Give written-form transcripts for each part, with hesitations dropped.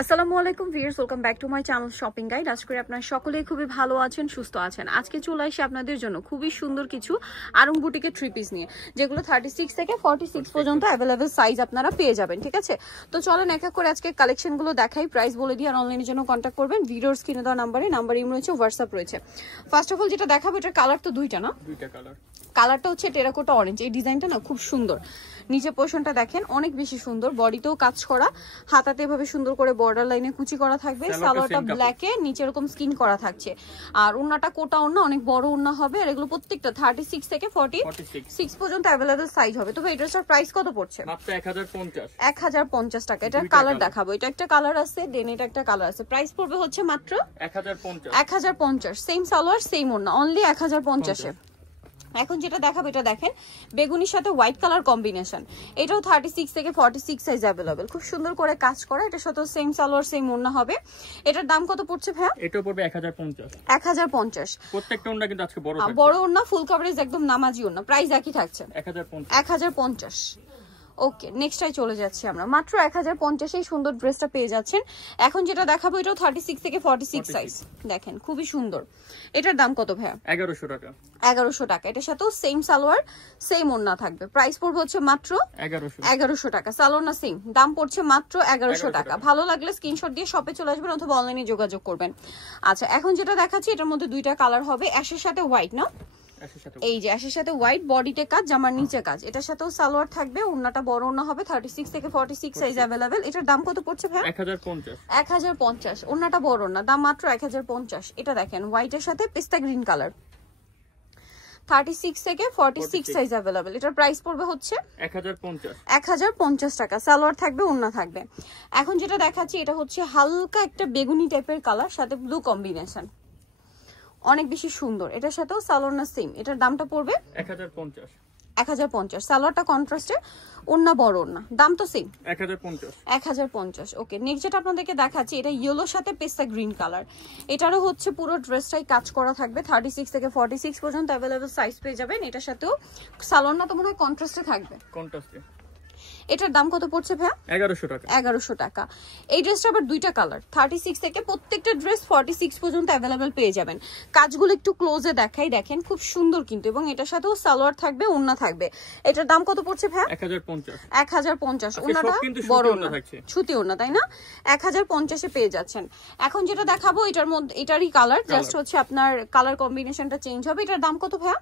আসসালামু আলাইকুম viewers, welcome back to my channel shopping guide. আশা করি আপনারা সকলেই খুবই ভালো আছেন, সুস্থ আছেন। আজকে চলে আসি আপনাদের জন্য খুবই সুন্দর কিছু আরং বুটিকের থ্রি পিস নিয়ে, যেগুলো 36 থেকে 46 পর্যন্ত অ্যাভেলেবেল সাইজ আপনারা পেয়ে যাবেন। ঠিক আছে, তো চলেন এক এক করে আজকে কালেকশনগুলো দেখাই, প্রাইস বলে দিই, আর অনলাইনের জন্য কন্ট্যাক্ট করবেন ভিডিওর স্ক্রিনে দেওয়া নাম্বার ইম রয়েছে, হোয়াটসঅ্যাপ রয়েছে। ফার্স্ট অফ অল যেটা দেখাবো, এটার কালার তো দুইটা না, কালারটা হচ্ছে টেরাকোটা অরেঞ্জ। এই ডিজাইনটা না খুব সুন্দর, নিচে পোর্শনটা দেখেন অনেক বেশি সুন্দর, বডিতেও কাজ করা, হাতাতে এভাবে সুন্দর করে বর্ডার লাইনে কুচি করা থাকবে, সালোয়ারটা ব্ল্যাকে নিচে এরকম স্কিন করা থাকছে, আর ওন্নাটা কোটা ওন্না, অনেক বড় ওন্না হবে। আর এগুলো প্রত্যেকটা 36 থেকে 46 পর্যন্ত অ্যাভেলেবল সাইজ হবে। তবে এই ড্রেসটার প্রাইস কত পড়ছে? মাত্র 1050 টাকা। এটার কালার দেখাবো, এটা একটা কালার আছে, দেন এটা একটা কালার আছে। প্রাইস পড়বে হচ্ছে মাত্র 1050। সেম সালোয়ার সেম ওন্না, অনলি 1050 এ। এখন যেটা দেখাবো, এটা দেখেন বেগুনির সাথে হোয়াইট কালার কম্বিনেশন, এটাও 36 থেকে 46 সাইজ অ্যাভেলেবেল, খুব সুন্দর করে কাজ করা। এটার সাথে সেম সালোয়ার সেম ওন্না হবে। এটার দাম কত পড়ছে ভাইয়া? এটা পড়বে 1050। প্রত্যেকটা ওন্না কিন্তু আজকে বড় ওন্না, ফুল কভারেজ, একদম নামাজি ওন্না। প্রাইস একই থাকছে 1050। ওকে, নেক্সটটাই চলে যাচ্ছি আমরা। মাত্র 1050 এই সুন্দর ড্রেসটা পেয়ে যাচ্ছেন। এখন যেটা দেখাবো, এটাও 36 থেকে 46 সাইজ, দেখেন খুবই সুন্দর। এটার দাম কত ভাইয়া? 1100 টাকা। এটার সাথেও সেম সালোয়ার সেম ওন্না থাকবে। প্রাইস পড়বে হচ্ছে মাত্র 1100 টাকা। সালোয়ার না সেম, দাম পড়ছে মাত্র 1100 টাকা। ভালো লাগলে স্ক্রিনশট দিয়ে শপে চলে আসবেন অথবা অনলাইনে যোগাযোগ করবেন। আচ্ছা, এখন যেটা দেখাচ্ছি, এটার মধ্যে দুইটা কালার হবে, অ্যাশের সাথে হোয়াইট না, এই যে অ্যাশের সাথে হোয়াইট, বডিতে কাজ, জামার নিচে কাজ। এটার সাথেও সালোয়ার থাকবে, ওন্নাটা বড় ওন্না হবে, 36 থেকে 46 সাইজ अवेलेबल। এটার দাম কত পড়ছে ভাই? 1050। ওন্নাটা বড় ওন্না, দাম মাত্র 1050। এটা দেখেন হোয়াইটের সাথে পেস্তা গ্রিন কালার, 36 থেকে 46 সাইজ अवेलेबल। এটার প্রাইস পড়বে হচ্ছে 1050 টাকা। সালোয়ার থাকবে, ওন্না থাকবে। এখন যেটা দেখাচ্ছি, এটা হচ্ছে হালকা একটা বেগুনি টাইপের কালার, সাথে ব্লু কম্বিনেশন, অনেক বেশি সুন্দর। এটার সাথেও সালোয়ার না সেম, এটার দামটা পড়বে 1050। সালোয়ারটা কন্ট্রাস্টে, ওন্না বড় ওন্না, দাম তো সেম 1050। ওকে, নেক্সট যেটা আপনাদেরকে দেখাচ্ছি, এটা ইয়েলোর সাথে পেস্তা গ্রিন কালার। এটারও হচ্ছে পুরো ড্রেসটাই কাজ করা থাকবে, 36 থেকে 46 পর্যন্ত অ্যাভেলেবল সাইজ পেয়ে যাবেন। এটার সাথেও সালোয়ার না তো মনে হয় কন্ট্রাস্টে থাকবে। এটার দাম কত পড়ছে ভাইয়া? 1100 টাকা। এই ড্রেসটা আবার দুইটা কালার, 36 থেকে প্রত্যেকটা ড্রেস 46 পর্যন্ত अवेलेबल পেয়ে যাবেন। কাজগুলো একটু ক্লোজে দেখাই, দেখেন খুব সুন্দর কিন্তু, এবং এটার সাথেও সালোয়ার থাকবে, ওন্না থাকবে। এটার দাম কত পড়ছে ভাইয়া? 1050। ওন্নাটা বড় ওন্না, ছুটি ওন্না, তাই না? 1050 এ পেয়ে যাচ্ছেন। এখন যেটা দেখাবো, এটার মধ্যে এটারই কালার, জাস্ট হচ্ছে আপনার কালার কম্বিনেশনটা চেঞ্জ হবে। এটার দাম কত ভাইয়া?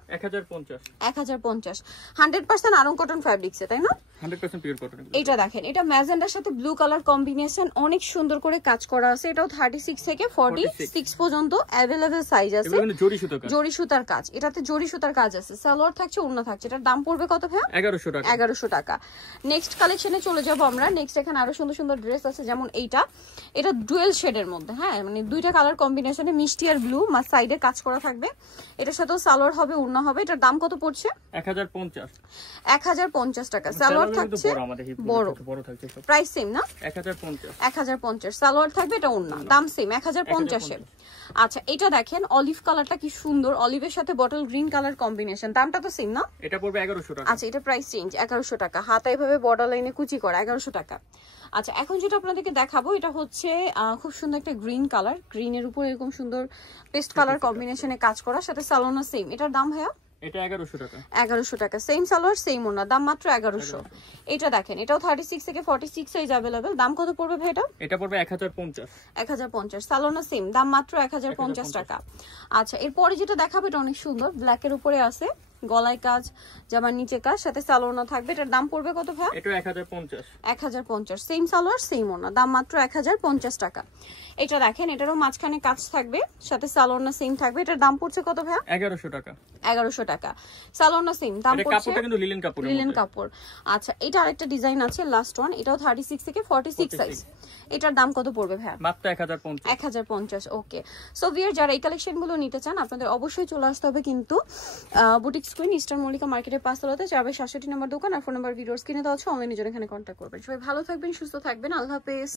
1050। 100% আরং কটন ফ্যাব্রিক্সে, তাই না? 100% পিওর কটন। এটা দেখেন, এটা ম্যাজেন্ডার সাথে ব্লু কালার কম্বিনেশন, অনেক সুন্দর করে কাজ করা আছে। এটাও 36 থেকে 46 পর্যন্ত अवेलेबल সাইজ আছে, জরি সুতার কাজ, এটাতে জরি সুতার কাজ আছে, সালোয়ার থাকছে, ওন্না থাকছে। এটার দাম পড়বে কত ভাই? 1100 টাকা। নেক্সট কালেকশনে চলে যাব আমরা। নেক্সট এখানে আরো সুন্দর সুন্দর ড্রেস আছে, যেমন এটা ডুয়েল শেডের মধ্যে, হ্যাঁ, মানে দুইটা কালার কম্বিনেশনে, মিষ্টি আর ব্লু, সাইডে কাজ করা থাকবে। এটার সাথেও সালোয়ার হবে, ওন্না হবে। এটার দাম কত পড়ছে? 1050 টাকা। সালোয়ার থাকছে বড়, প্রাইস সেম না? 1050। সালোয়ার থাকবে, এটা ওন্না, দাম সেম 1050 এ। আচ্ছা, এটা দেখেন অলিভ কালারটা কি সুন্দর, অলিভের সাথে বটল গ্রিন কালার কম্বিনেশন, দামটা তো সেম না? এটা পড়বে 1100 টাকা। আচ্ছা, এটা প্রাইস চেঞ্জ, 1100 টাকা। হাতে এভাবে বর্ডার লাইনে কুচি করা, 1100 টাকা। আচ্ছা, এখন যেটা আপনাদেরকে দেখাবো, এটা হচ্ছে খুব সুন্দর একটা গ্রিন কালার, গ্রিনের উপর এরকম সুন্দর পেস্ট কালার কম্বিনেশনে কাজ করা, সাথে সালোনা সেম। এটার দাম ভাইয়া? এটা 1100 টাকা। সেম সালোয়ার সেম ওন্না, দাম মাত্র 1100। এটা দেখেন, এটাও 36 থেকে 46 সাইজ अवेलेबल। দাম কত পড়বে ভাই এটা? এটা পড়বে 1050। সালোনা সেম, দাম মাত্র 1050 টাকা। আচ্ছা, এরপরে যেটা দেখাবো, এটা অনেক সুন্দর, ব্ল্যাকের উপরে আছে, গলায় কাজ, জামার নিচে কাজ, সাথে সালোনা থাকবে। এটার দাম পড়বে কত ভাই? এটা 1050। সেম সালোয়ার সেম ওন্না, দাম মাত্র 1050 টাকা। এটা দেখেন, এটারও মাঝখানে কাজ থাকবে, সাথে সালোনা সেম থাকবে। এটার দাম পড়ছে কত ভাই? 1100 টাকা। 1100 টাকা। সালোনা সেম, দাম পড়ছে, কাপড়টা কিন্তু লিলেন কাপড়। আচ্ছা, এটা আরেকটা ডিজাইন আছে, লাস্ট ওয়ান, এটাও 36 থেকে 46 সাইজ। এটার দাম কত পড়বে ভাই? মাত্র 1050। ওকে, সো ভিউয়ার, যারা এই কালেকশনগুলো নিতে চান, আপনাদের অবশ্যই চলে আসতে হবে কিন্তু বুটিক স্কুইন, ইস্টার্ন মল্লিকা মার্কেটের 5 তলাতে, 4/67 নম্বর দোকান, আর ফোন নাম্বার ভিডিওর স্ক্রিনে দেওয়া আছে। অনলাইনে জন্য এখানে কন্ট্যাক্ট করবেন। সবাই ভালো থাকবেন, সুস্থ থাকবেন, আল্লাহ হাফেজ।